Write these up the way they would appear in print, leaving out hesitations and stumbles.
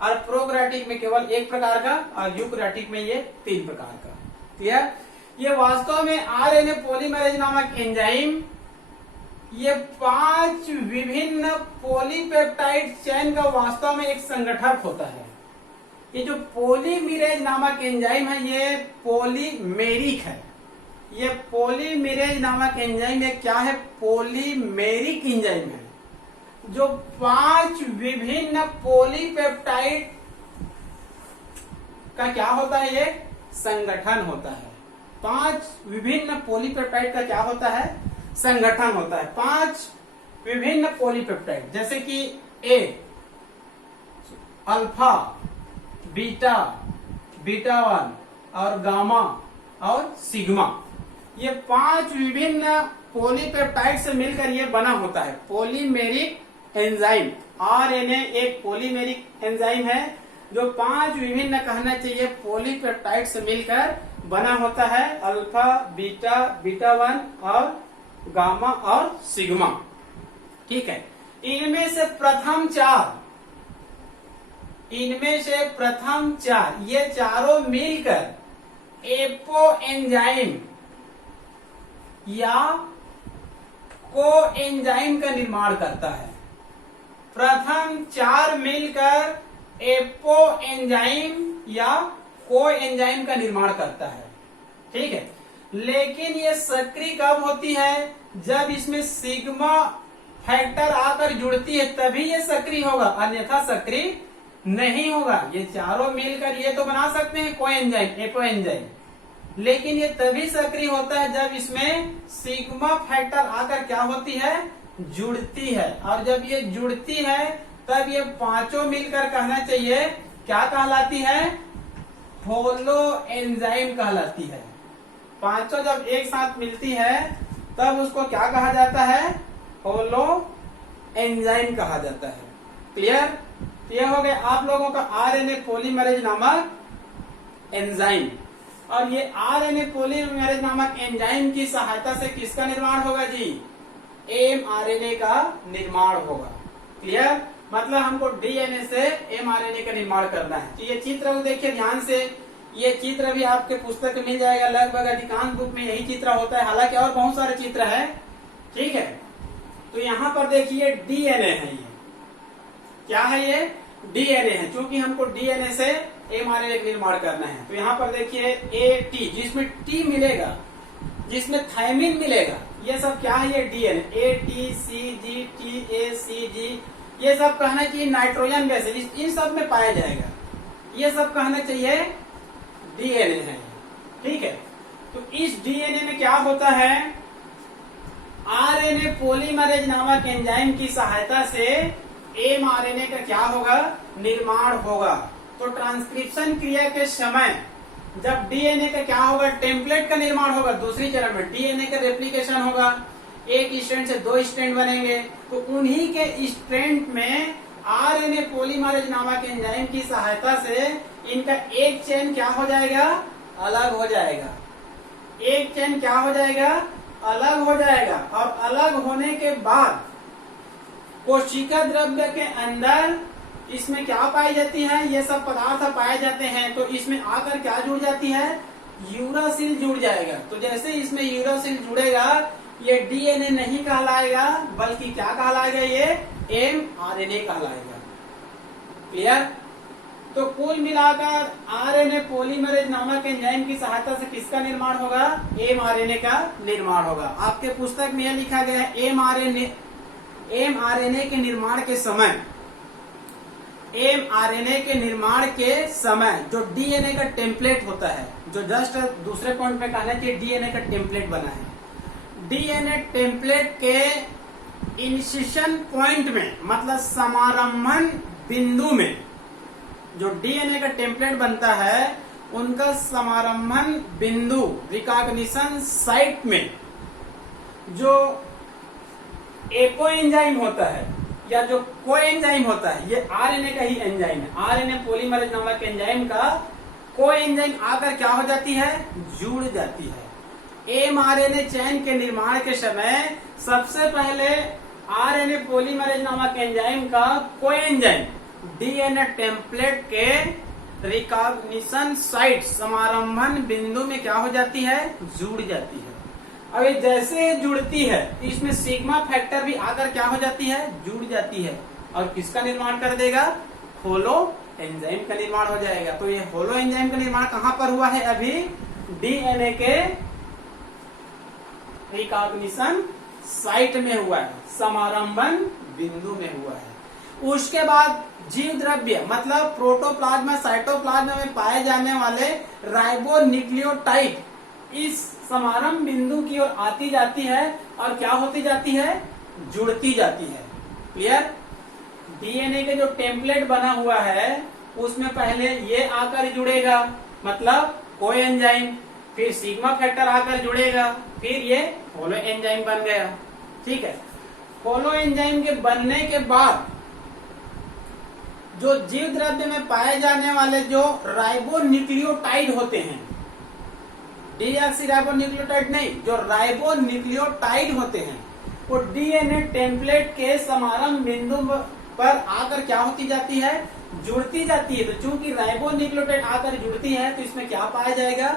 और प्रोकैरियोटिक में केवल एक प्रकार का और यूकैरियोटिक में ये 3 प्रकार का। क्लियर? ये वास्तव में आरएनए पॉलीमरेज नामक एंजाइम ये 5 विभिन्न पॉलीपेप्टाइड चेन का वास्तव में एक संगठक होता है। ये जो पॉलीमरेज नामक एंजाइम है ये पॉलीमेरिक है। ये पॉलीमरेज नामक एंजाइम ये क्या है? पॉलीमेरिक एंजाइम है जो 5 विभिन्न पॉलीपेप्टाइड का क्या होता है? ये संगठन होता है। 5 विभिन्न पॉलीपेप्टाइड का क्या होता है? संगठन होता है। 5 विभिन्न पॉलीपेप्टाइड जैसे कि ए, अल्फा, बीटा, बीटा 1 और गामा और सिग्मा, ये 5 विभिन्न पॉलीपेप्टाइड से मिलकर ये बना होता है पॉलीमेरिक एंजाइम। आरएनए एक पॉलीमेरिक एंजाइम है जो 5 विभिन्न कहना चाहिए पॉलीपेप्टाइड से मिलकर बना होता है, अल्फा, बीटा, बीटा 1 और गामा और सिग्मा। ठीक है, इनमें से प्रथम चार ये चारों मिलकर एपो एंजाइम या को एंजाइम का निर्माण करता है। प्रथम 4 मिलकर एपो एंजाइम या को एंजाइम का निर्माण करता है। ठीक है, लेकिन ये सक्रिय कब होती है? जब इसमें सिग्मा फैक्टर आकर जुड़ती है तभी ये सक्रिय होगा, अन्यथा सक्रिय नहीं होगा। ये चारों मिलकर ये तो बना सकते हैं को एंजाइम, एपो एंजाइम, लेकिन ये तभी सक्रिय होता है जब इसमें सिग्मा फैक्टर आकर क्या होती है? जुड़ती है। और जब ये जुड़ती है तब ये पांचों मिलकर कहना चाहिए क्या कहलाती है? होलो एंजाइम कहलाती है। पांचों जब एक साथ मिलती है तब उसको क्या कहा जाता है? होलो एंजाइम कहा जाता है। क्लियर? ये हो गए आप लोगों का आरएनए पॉलीमरेज नामक एंजाइम। और ये आरएनए पॉलीमरेज नामक एंजाइम की सहायता से किसका निर्माण होगा जी? एमआरएनए का निर्माण होगा। क्लियर? मतलब हमको डीएनए से एमआरएनए का निर्माण करना है। तो ये चित्र को देखिए ध्यान से, ये चित्र भी आपके पुस्तक में मिल जाएगा, लगभग अधिकांश बुक में यही चित्र होता है, हालांकि और बहुत सारे चित्र है। ठीक है, तो यहाँ पर देखिए डीएनए है, ये क्या है? ये डीएनए है। क्योंकि हमको डीएनए से एमआरएनए का निर्माण करना है तो यहाँ पर देखिए एटी, जिसमें टी मिलेगा, जिसमें थायमिन मिलेगा, ये सब क्या है? ये DNA. A T C G T A C G, ये सब कहना चाहिए नाइट्रोजन बेस, इन सब में पाया जाएगा। ये सब कहना चाहिए डीएनए है। ठीक है, तो इस डीएनए में क्या होता है? आरएनए पॉलीमरेज नामक एंजाइम की सहायता से एमआरएनए का क्या होगा? निर्माण होगा। तो ट्रांसक्रिप्शन क्रिया के समय जब डीएनए का क्या होगा? टेम्पलेट का निर्माण होगा। दूसरी चरण में डीएनए का रेप्लिकेशन होगा, एक स्ट्रैंड से 2 स्ट्रैंड बनेंगे, तो उन्हीं के स्ट्रैंड में आरएनए पॉलीमरेज नामक एंजाइम की सहायता से इनका एक चेन क्या हो जाएगा? अलग हो जाएगा। एक चेन क्या हो जाएगा? अलग हो जाएगा। और अलग होने के बाद कोशिका द्रव्य के अंदर इसमें क्या पाई जाती है? ये सब पदार्थ पाए जाते हैं। तो इसमें आकर क्या जुड़ जाती है? यूरासिल जुड़ जाएगा। तो जैसे इसमें यूरासिल जुड़ेगा ये डीएनए नहीं कहलाएगा, बल्कि क्या कहलाएगा? ये एमआरएनए कहलाएगा। क्लियर? तो कुल मिलाकर आरएनए पॉलीमरेज नामक एंजाइम की सहायता से किसका निर्माण होगा? एमआरएनए का निर्माण होगा। आपके पुस्तक में यह लिखा गया है एमआरएनए के निर्माण के समय, एमआरएनए के निर्माण के समय जो डीएनए का टेम्पलेट होता है, जो जस्ट दूसरे पॉइंट में कहना चाहिए डीएनए का टेम्पलेट बना है, डीएनए टेम्पलेट के इनिशिएशन पॉइंट में, मतलब समारंभन बिंदु में जो डीएनए का टेम्पलेट बनता है उनका समारंभन बिंदु रिकॉग्निशन साइट में जो एपो एंजाइम होता है या जो को एंजाइम होता है, ये आरएनए का ही एंजाइम है। आरएनए पॉलीमरेज नामक एंजाइम का को एंजाइम आकर क्या हो जाती है? जुड़ जाती है। एमआरएनए चेन के निर्माण के समय सबसे पहले आरएनए पॉलीमरेज नामक एंजाइम का को एंजाइम डीएनए टेम्पलेट के रिकॉग्निशन साइट समारंभन बिंदु में क्या हो जाती है, जुड़ जाती है। अब ये जैसे जुड़ती है इसमें सिग्मा फैक्टर भी आकर क्या हो जाती है, जुड़ जाती है और किसका निर्माण कर देगा, होलो एंजाइम का निर्माण हो जाएगा। तो ये होलो एंजाइम का निर्माण कहां पर हुआ है, अभी डीएनए के रिकॉग्निशन साइट में हुआ है, समारंभन बिंदु में हुआ है। उसके बाद जीव द्रव्य मतलब प्रोटोप्लाज्मा साइटोप्लाज्मा में पाए जाने वाले राइबोन्यूक्लियोटाइड इस समारंभ बिंदु की ओर आती जाती है और क्या होती जाती है, जुड़ती जाती है। क्लियर। डीएनए के जो टेम्पलेट बना हुआ है उसमें पहले ये आकर जुड़ेगा मतलब कोएंजाइम, फिर सिग्मा फैक्टर आकर जुड़ेगा, फिर ये होलो एंजाइम बन गया। ठीक है। होलो एंजाइम के बनने के बाद जो जीव द्रव्य में पाए जाने वाले जो राइबोन्यूक्लियोटाइड होते हैं, डीऑक्सीराइबोन्यूक्लियोटाइड नहीं, जो राइबोन्यूक्लियोटाइड होते हैं वो डीएनए टेम्पलेट के समारंभ बिंदु पर आकर क्या होती जाती है, जुड़ती जाती है। तो चूंकि राइबोन्यूक्लियोटाइड आकर जुड़ती है तो इसमें क्या पाया जाएगा,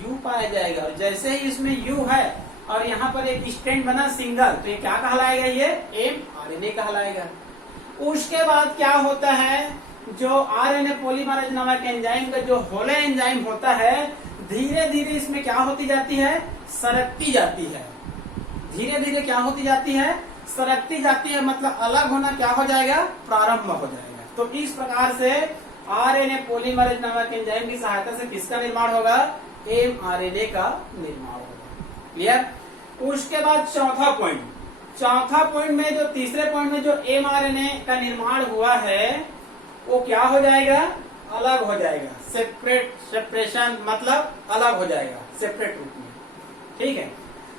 यू पाया जाएगा। और जैसे ही इसमें यू है और यहाँ पर एक स्ट्रैंड बना सिंगल, तो ये क्या कहलाएगा, ये एमआरएनए कहलाएगा। उसके बाद क्या होता है, जो आरएनए पॉलीमरेज नामक एंजाइम का जो होलो एंजाइम होता है धीरे धीरे इसमें क्या होती जाती है, सरकती जाती है। धीरे धीरे क्या होती जाती है, सरकती जाती है, मतलब अलग होना क्या हो जाएगा, प्रारंभ हो जाएगा। तो इस प्रकार से आरएनए पॉलीमरेज नामक एंजाइम की सहायता से किसका निर्माण होगा, एमआरएनए का निर्माण होगा। क्लियर। उसके बाद चौथा पॉइंट में जो तीसरे पॉइंट में जो एमआरएनए का निर्माण हुआ है वो क्या हो जाएगा, अलग हो जाएगा। सेपरेशन मतलब अलग हो जाएगा, सेपरेट रूप में। ठीक है।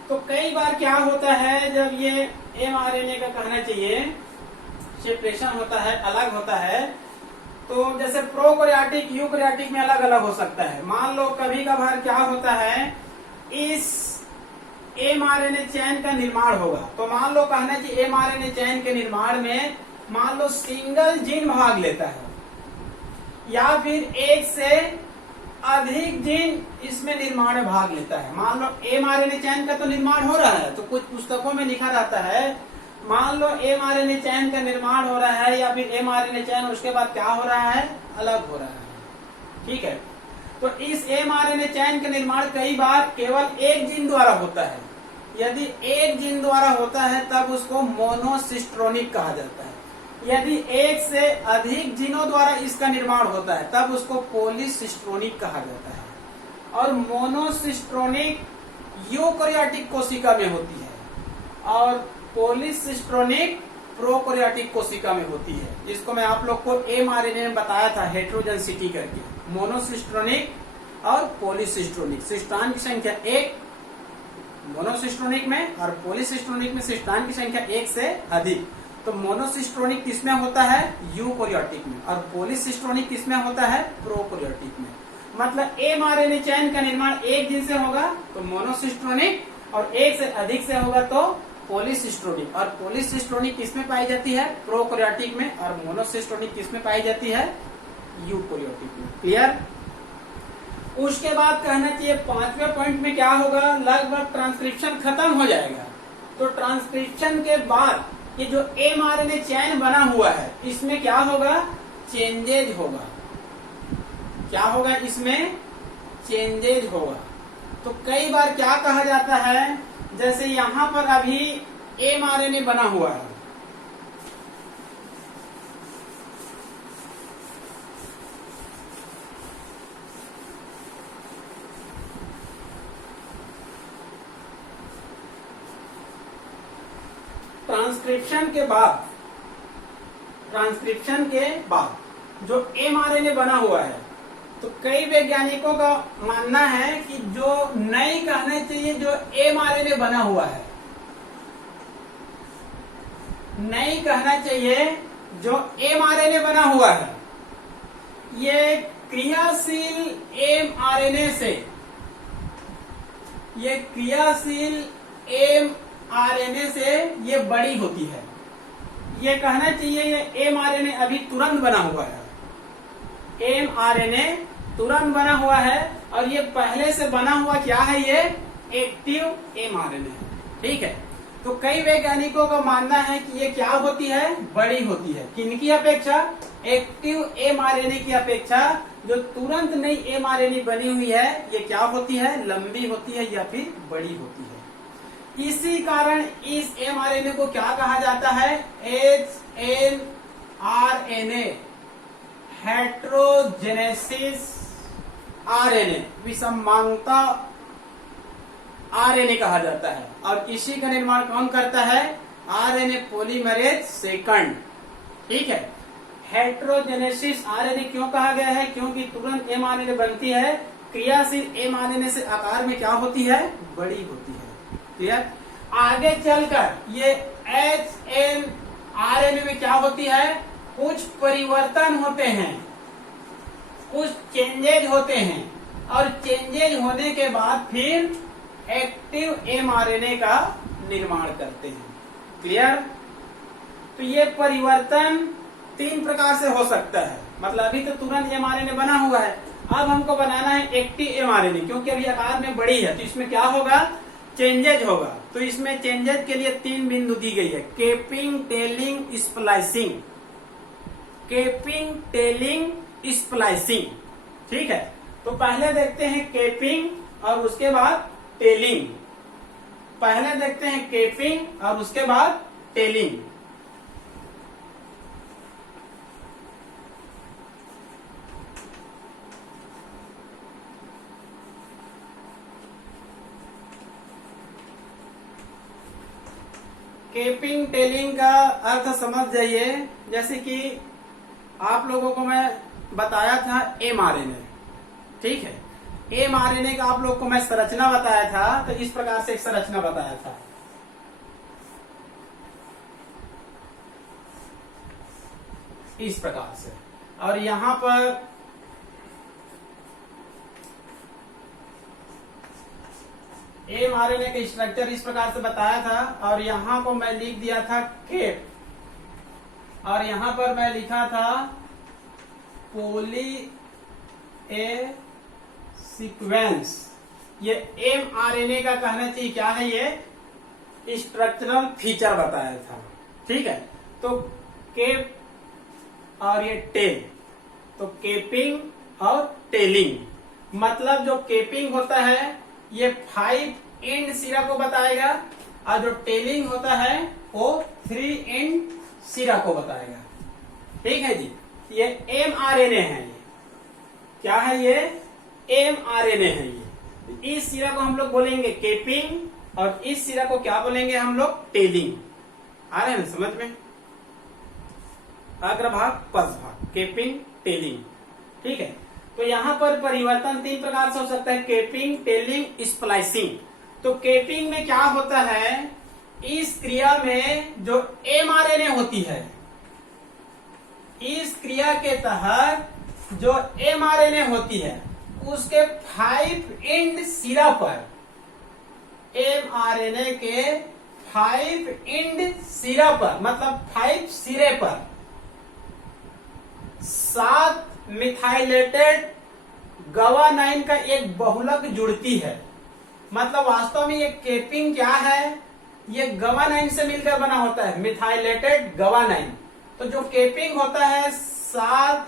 तो कई बार क्या होता है, जब ये एमआरएनए का कहना चाहिए सेपरेशन होता है, अलग होता है, तो जैसे प्रोकैरियोटिक यूकैरियोटिक में अलग अलग हो सकता है। मान लो कभी कभार क्या होता है, इस एमआरएनए चैन का निर्माण होगा, तो मान लो कहना चाहिए एमआरएनए चैन के निर्माण में मान लो सिंगल जीन भाग लेता है या फिर एक से अधिक जीन इसमें निर्माण में भाग लेता है। मान लो एमआरएनए चैन का तो निर्माण हो रहा है, तो कुछ पुस्तकों में लिखा रहता है, मान लो एमआरएनए चैन का निर्माण हो रहा है या फिर एमआरएनए चैन उसके बाद क्या हो रहा है, अलग हो रहा है। ठीक है। तो इस एमआरएनए चैन का निर्माण कई बार केवल एक जीन द्वारा होता है। यदि एक जीन द्वारा होता है तब उसको मोनोसिस्ट्रोनिक कहा जाता है। यदि एक से अधिक जीनों द्वारा इसका निर्माण होता है तब उसको पॉलीसिस्ट्रोनिक कहा जाता है। और मोनोसिस्ट्रोनिक यूकैरियोटिक कोशिका में होती है और पॉलीसिस्ट्रोनिक प्रोकैरियोटिक कोशिका में होती है। इसको मैं आप लोग को एमआरएनए में बताया था हेटेरोजेनिसिटी करके, मोनोसिस्ट्रोनिक और पॉलीसिस्ट्रोनिक। सिस्टान की संख्या 1 मोनोसिस्ट्रोनिक में और पॉलीसिस्ट्रोनिक में सिस्टान की संख्या 1 से अधिक। तो मोनोसिस्ट्रोनिक किसमें होता है, यूकैरियोटिक में, और पॉलीसिस्ट्रोनिक किसमें होता है, प्रोकैरियोटिक में। मतलब एमआरएनए चैन का निर्माण एक जीन से होगा तो मोनोसिस्ट्रोनिक और एक से अधिक से होगा तो पॉलीसिस्ट्रोनिक। और पॉलीसिस्ट्रोनिक किसमें पाई जाती है, प्रोकैरियोटिक में, और मोनोसिस्ट्रोनिक किसमें पाई जाती है, यूकैरियोटिक में। क्लियर। उसके बाद कहना चाहिए पांचवें पॉइंट में क्या होगा, लगभग ट्रांसक्रिप्शन खत्म हो जाएगा। तो ट्रांसक्रिप्शन के बाद ये जो एमआरएनए चैन बना हुआ है इसमें क्या होगा, चेंजेज होगा। क्या होगा, इसमें चेंजेज होगा। तो कई बार क्या कहा जाता है, जैसे यहां पर अभी एमआरएनए बना हुआ है, ट्रांसक्रिप्शन के बाद जो एमआरएनए बना हुआ है, तो कई वैज्ञानिकों का मानना है कि जो नहीं कहना चाहिए जो एमआरएनए बना हुआ है, नहीं कहना चाहिए जो एमआरएनए बना हुआ है, ये क्रियाशील एमआरएनए से, ये क्रियाशील एमआरएनए से ये बड़ी होती है। ये कहना चाहिए ये mRNA अभी तुरंत बना हुआ है, mRNA तुरंत बना हुआ है, और ये पहले से बना हुआ क्या है, ये एक्टिव mRNA है। ठीक है, तो कई वैज्ञानिकों का मानना है कि ये क्या होती है, बड़ी होती है। किनकी अपेक्षा, एक्टिव mRNA की अपेक्षा जो तुरंत नई mRNA बनी हुई है ये क्या होती है, लंबी होती है या फिर बड़ी होती है। इसी कारण इस mRNA को क्या कहा जाता है, HNRNA, हेट्रोजेनेसिस RNA, विषमांगता RNA कहा जाता है। और इसी का निर्माण कौन करता है, RNA पॉलीमरेज सेकंड। ठीक है, हेट्रोजेनेसिस RNA क्यों कहा गया है, क्योंकि तुरंत mRNA बनती है, क्रियाशील mRNA से आकार में क्या होती है, बड़ी होती है। क्लियर। आगे चलकर ये HNRNA में क्या होती है, कुछ परिवर्तन होते हैं, कुछ चेंजेज होते हैं, और चेंजेज होने के बाद फिर एक्टिव mRNA का निर्माण करते हैं। क्लियर। तो ये परिवर्तन 3 प्रकार से हो सकता है, मतलब अभी तो तुरंत mRNA बना हुआ है, अब हमको बनाना है एक्टिव mRNA, क्योंकि अभी आकार में बड़ी है, तो इसमें क्या होगा, चेंजेज होगा। तो इसमें चेंजेज के लिए 3 बिंदु दी गई है, capping, tailing, splicing. Capping, tailing, splicing. ठीक है, तो पहले देखते हैं केपिंग और उसके बाद टेलिंग। पहले देखते हैं केपिंग और उसके बाद टेलिंग। केपिंग टेलिंग का अर्थ समझ जाइए, जैसे कि आप लोगों को मैं बताया था mRNA। ठीक है, mRNA का आप लोग को मैं संरचना बताया था, तो इस प्रकार से एक संरचना बताया था। इस प्रकार से, और यहां पर mRNA का स्ट्रक्चर इस प्रकार से बताया था, और यहां को मैं लिख दिया था केप, और यहां पर मैं लिखा था पॉली ए सीक्वेंस। ये mRNA का कहना चाहिए क्या है, ये स्ट्रक्चरल फीचर बताया था। ठीक है, तो केप और ये टेल, तो केपिंग और टेलिंग, मतलब जो केपिंग होता है ये 5 एंड सिरा को बताएगा, और जो टेलिंग होता है वो 3 एंड सिरा को बताएगा। ठीक है जी, ये mRNA है, ये क्या है, ये mRNA है। ये इस सिरा को हम लोग बोलेंगे केपिंग, और इस सिरा को क्या बोलेंगे हम लोग, टेलिंग। आ रहे हैं ना समझ में, अग्रभाग पश्चभाग, केपिंग, टेलिंग। ठीक है, तो यहां पर परिवर्तन 3 प्रकार से हो सकता है, केपिंग, टेलिंग, स्प्लाइसिंग। तो केपिंग में क्या होता है, इस क्रिया में जो mRNA होती है, इस क्रिया के तहत जो mRNA होती है उसके 5 एंड सिरा पर, mRNA के 5 एंड सिरा पर, मतलब 5 सिरे पर 7 मिथाइलेटेड गवानाइन का एक बहुलक जुड़ती है। मतलब वास्तव में ये केपिंग क्या है, ये गवानाइन से मिलकर बना होता है, मिथाइलेटेड गवानाइन। तो जो केपिंग होता है 7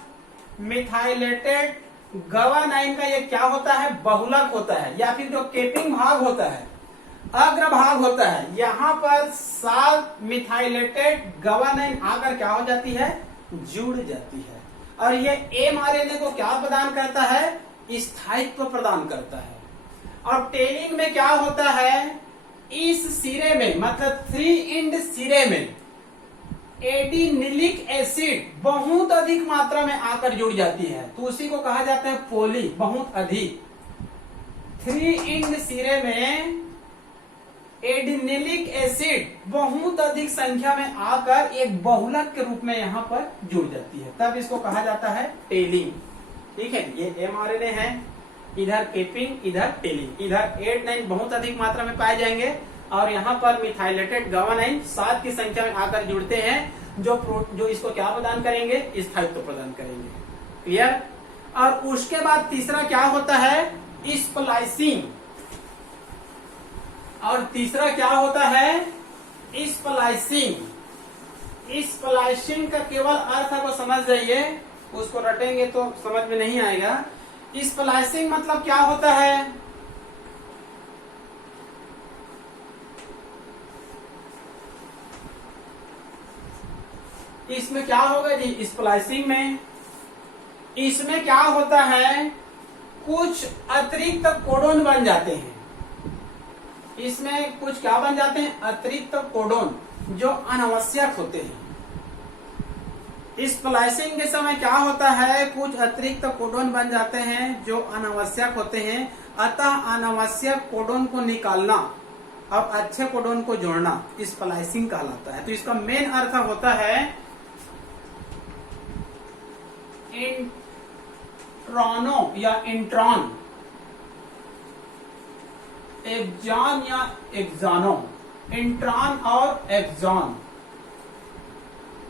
मिथाइलेटेड गवानाइन का ये क्या होता है, बहुलक होता है, या फिर जो केपिंग भाग होता है, अग्रभाग होता है, यहाँ पर 7 मिथाइलेटेड गवानाइन आकर क्या हो जाती है, जुड़ जाती है। और ये mRNA को क्या प्रदान करता है, स्थायित्व प्रदान करता है। और टेलिंग में क्या होता है, इस सिरे में, मतलब 3 एंड सिरे में एडिनिलिक एसिड बहुत अधिक मात्रा में आकर जुड़ जाती है, तो उसी को कहा जाता है पोली, बहुत अधिक। 3 एंड सिरे में एडिनिलिक एसिड बहुत अधिक संख्या में आकर एक बहुलक के रूप में यहाँ पर जुड़ जाती है, तब इसको कहा जाता है टेलिंग। ठीक है, ये mRNA है, इधर केपिंग, इधर टेलिंग, इधर 8, 9 बहुत अधिक मात्रा में पाए जाएंगे, और यहाँ पर मिथाइलेटेड गवानाइन 7 की संख्या में आकर जुड़ते हैं, जो इसको क्या प्रदान करेंगे, स्थायित्व प्रदान करेंगे। क्लियर। और उसके बाद तीसरा क्या होता है, स्प्लाइसिंग। और तीसरा क्या होता है, स्प्लाइसिंग। स्प्लाइसिंग का केवल अर्थ आपको समझ जाइए, उसको रटेंगे तो समझ में नहीं आएगा। स्प्लाइसिंग मतलब क्या होता है, इसमें क्या होगा जी, स्प्लाइसिंग में इसमें क्या होता है, कुछ अतिरिक्त कोडोन बन जाते हैं। इसमें कुछ क्या बन जाते हैं, अतिरिक्त कोडोन, जो अनावश्यक होते हैं। स्प्लाइसिंग के समय क्या होता है, कुछ अतिरिक्त कोडोन बन जाते हैं जो अनावश्यक होते हैं। अतः अनावश्यक कोडोन को निकालना और अच्छे कोडोन को जोड़ना स्प्लाइसिंग कहलाता है। तो इसका मेन अर्थ होता है इंट्रॉनों या इंट्रॉन, एक्सॉन या एक्सॉनों, इंट्रॉन और एक्सॉन,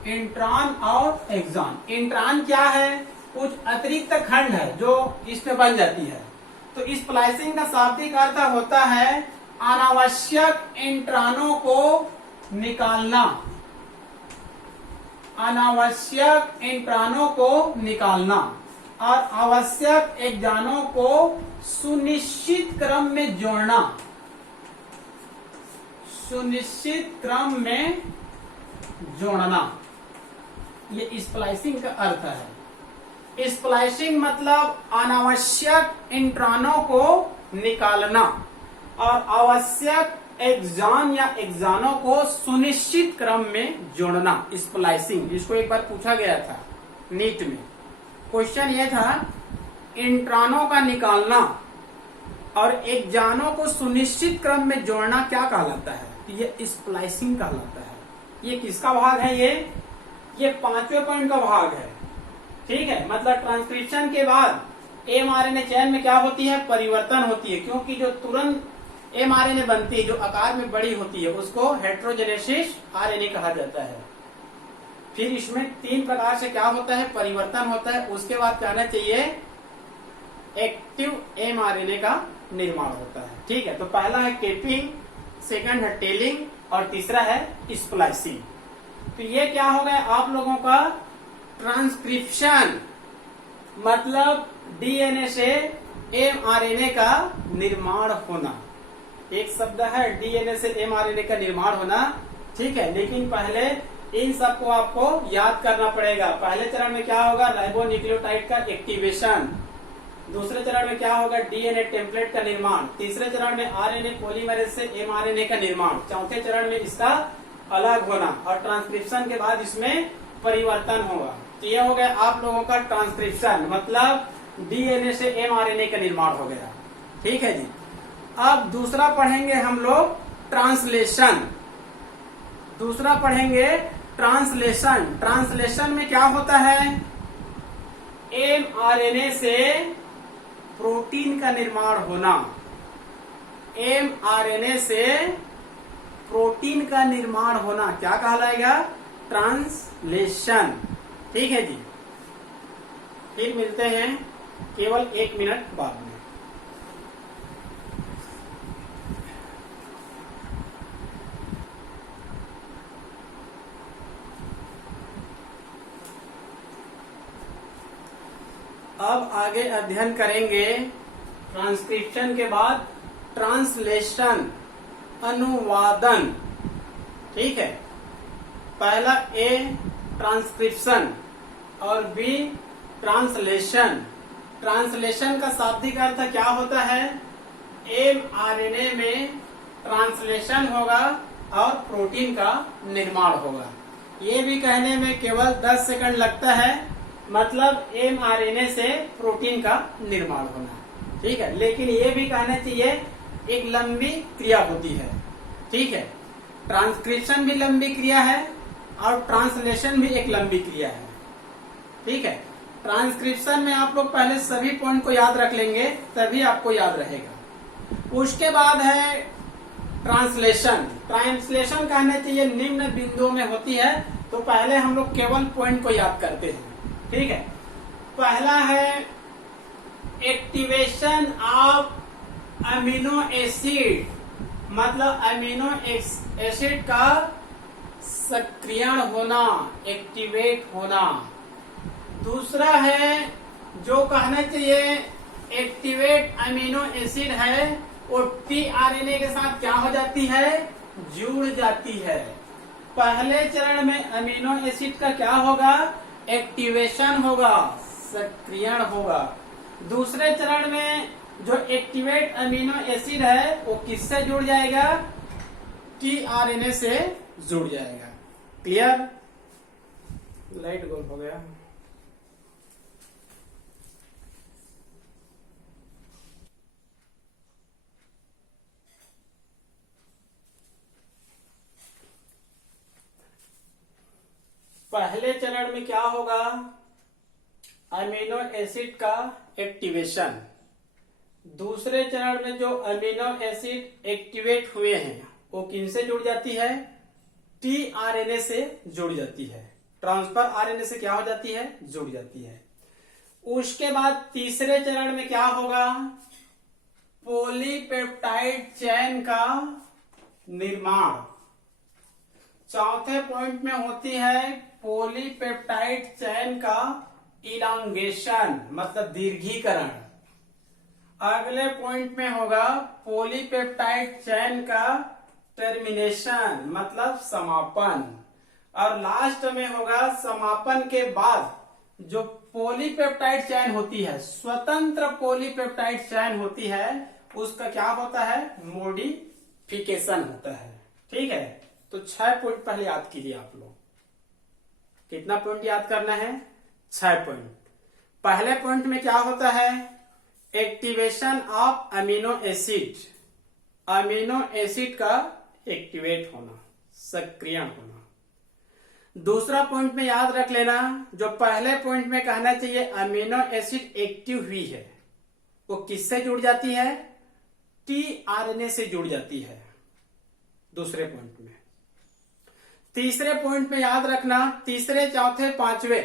इंट्रॉन और एक्सॉन। इंट्रॉन क्या है, कुछ अतिरिक्त खंड है जो इसमें बन जाती है। तो स्प्लाइसिंग का शाब्दिक अर्थ होता है अनावश्यक इंट्रॉनों को निकालना, अनावश्यक इंट्रॉनों को निकालना और आवश्यक एक्सॉनों को सुनिश्चित क्रम में जोड़ना, सुनिश्चित क्रम में जोड़ना, ये स्प्लाइसिंग का अर्थ है। स्प्लाइसिंग मतलब अनावश्यक इंट्रॉनों को निकालना और आवश्यक एक्सॉन या एक्सॉनों को सुनिश्चित क्रम में जोड़ना, स्प्लाइसिंग। इसको एक बार पूछा गया था नीट में, क्वेश्चन ये था इंट्रॉनों का निकालना और एक्सॉनों को सुनिश्चित क्रम में जोड़ना क्या कहलाता है, ये स्प्लाइसिंग कहलाता है। ये किसका भाग है, ये पांचवें पॉइंट का भाग है। ठीक है, मतलब ट्रांसक्रिप्शन के बाद mRNA चेन में क्या होती है, परिवर्तन होती है, क्योंकि जो तुरंत mRNA बनती है जो आकार में बड़ी होती है उसको हेटेरोजेनेसिस RNA कहा जाता है। फिर इसमें 3 प्रकार से क्या होता है, परिवर्तन होता है। उसके बाद कहना चाहिए एक्टिव mRNA का निर्माण होता है। ठीक है, तो पहला है कैपिंग, सेकंड है टेलिंग और तीसरा है स्प्लाइसिंग। तो ये क्या हो गया आप लोगों का ट्रांसक्रिप्शन, मतलब डीएनए से mRNA का निर्माण होना। एक शब्द है डीएनए से mRNA का निर्माण होना। ठीक है, लेकिन पहले इन सबको आपको याद करना पड़ेगा। पहले चरण में क्या होगा, राइबोन्यूक्लियोटाइड का एक्टिवेशन, दूसरे चरण में क्या होगा, डीएनए टेम्पलेट का निर्माण, तीसरे चरण में आरएनए पॉलीमरेज से mRNA का निर्माण, चौथे चरण में इसका अलग होना और ट्रांसक्रिप्शन के बाद इसमें परिवर्तन होगा। तो ये हो गया आप लोगों का ट्रांसक्रिप्शन, मतलब डीएनए से mRNA का निर्माण हो गया। ठीक है जी। अब दूसरा पढ़ेंगे हम लोग ट्रांसलेशन। दूसरा पढ़ेंगे ट्रांसलेशन। ट्रांसलेशन में क्या होता है, mRNA से प्रोटीन का निर्माण होना, mRNA से प्रोटीन का निर्माण होना क्या कहलाएगा, ट्रांसलेशन। ठीक है जी। फिर मिलते हैं केवल 1 मिनट बाद में। अब आगे अध्ययन करेंगे ट्रांसक्रिप्शन के बाद ट्रांसलेशन, अनुवादन। ठीक है, पहला ए ट्रांसक्रिप्शन और बी ट्रांसलेशन। ट्रांसलेशन का शाब्दिक अर्थ क्या होता है, mRNA में ट्रांसलेशन होगा और प्रोटीन का निर्माण होगा। ये भी कहने में केवल 10 सेकंड लगता है, मतलब mRNA से प्रोटीन का निर्माण होना। ठीक है, लेकिन ये भी कहना चाहिए एक लंबी क्रिया होती है। ठीक है, ट्रांसक्रिप्शन भी लंबी क्रिया है और ट्रांसलेशन भी एक लंबी क्रिया है। ठीक है, ट्रांसक्रिप्शन में आप लोग पहले सभी पॉइंट को याद रख लेंगे, तभी आपको याद रहेगा। उसके बाद है ट्रांसलेशन। ट्रांसलेशन कहना चाहिए निम्न बिंदुओं में होती है, तो पहले हम लोग केवल पॉइंट को याद करते हैं, ठीक है। पहला है एक्टिवेशन ऑफ अमीनो एसिड, मतलब अमीनो एसिड का सक्रियण होना, एक्टिवेट होना। दूसरा है जो कहना चाहिए एक्टिवेट अमीनो एसिड है वो टीआरएनए के साथ क्या हो जाती है, जुड़ जाती है। पहले चरण में अमीनो एसिड का क्या होगा, एक्टिवेशन होगा, सक्रियण होगा। दूसरे चरण में जो एक्टिवेट अमीनो एसिड है वो किससे जुड़ जाएगा, टीआरएनए से जुड़ जाएगा। क्लियर? लाइट गोल हो गया। पहले चरण में क्या होगा, अमीनो एसिड का एक्टिवेशन। दूसरे चरण में जो अमीनो एसिड एक्टिवेट हुए हैं वो किनसे जुड़ जाती है, टीआरएनए से जुड़ जाती है। ट्रांसफर आरएनए से क्या हो जाती है, जुड़ जाती है। उसके बाद तीसरे चरण में क्या होगा, पॉलीपेप्टाइड चेन का निर्माण। चौथे पॉइंट में होती है पॉलीपेप्टाइड चेन का इलांगेशन, मतलब दीर्घीकरण। अगले पॉइंट में होगा पॉलीपेप्टाइड चेन का टर्मिनेशन, मतलब समापन। और लास्ट में होगा समापन के बाद जो पॉलीपेप्टाइड चेन होती है, स्वतंत्र पॉलीपेप्टाइड चेन होती है, उसका क्या होता है, मॉडिफिकेशन होता है। ठीक है, तो 6 पॉइंट पहले याद कीजिए आप लोग। कितना पॉइंट याद करना है, 6 पॉइंट। पहले पॉइंट में क्या होता है, activation of amino acid, amino acid का एक्टिवेट होना, सक्रियण होना। दूसरा पॉइंट में याद रख लेना, जो पहले पॉइंट में कहना चाहिए अमीनो एसिड एक्टिव हुई है, वो किससे जुड़ जाती है, टीआरएनए से जुड़ जाती है दूसरे पॉइंट में। तीसरे पॉइंट में याद रखना, तीसरे चौथे पांचवे,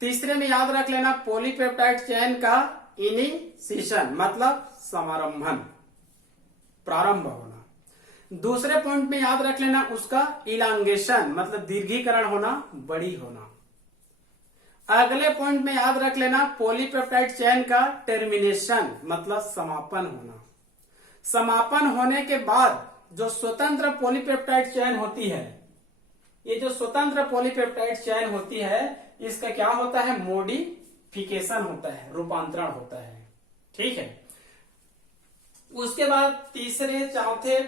तीसरे में याद रख लेना पॉलीपेप्टाइड चेन का इनिशिएशन, मतलब समारंभन, प्रारंभ होना। दूसरे पॉइंट में याद रख लेना उसका इलांगेशन, मतलब दीर्घीकरण होना, बड़ी होना। अगले पॉइंट में याद रख लेना पॉलीपेप्टाइड चेन का टर्मिनेशन, मतलब समापन होना। समापन होने के बाद जो स्वतंत्र पॉलीपेप्टाइड चेन होती है, ये जो स्वतंत्र पॉलीपेप्टाइड चेन होती है, इसका क्या होता है, मॉडिफिकेशन होता है, रूपांतरण होता है। ठीक है, उसके बाद तीसरे चौथे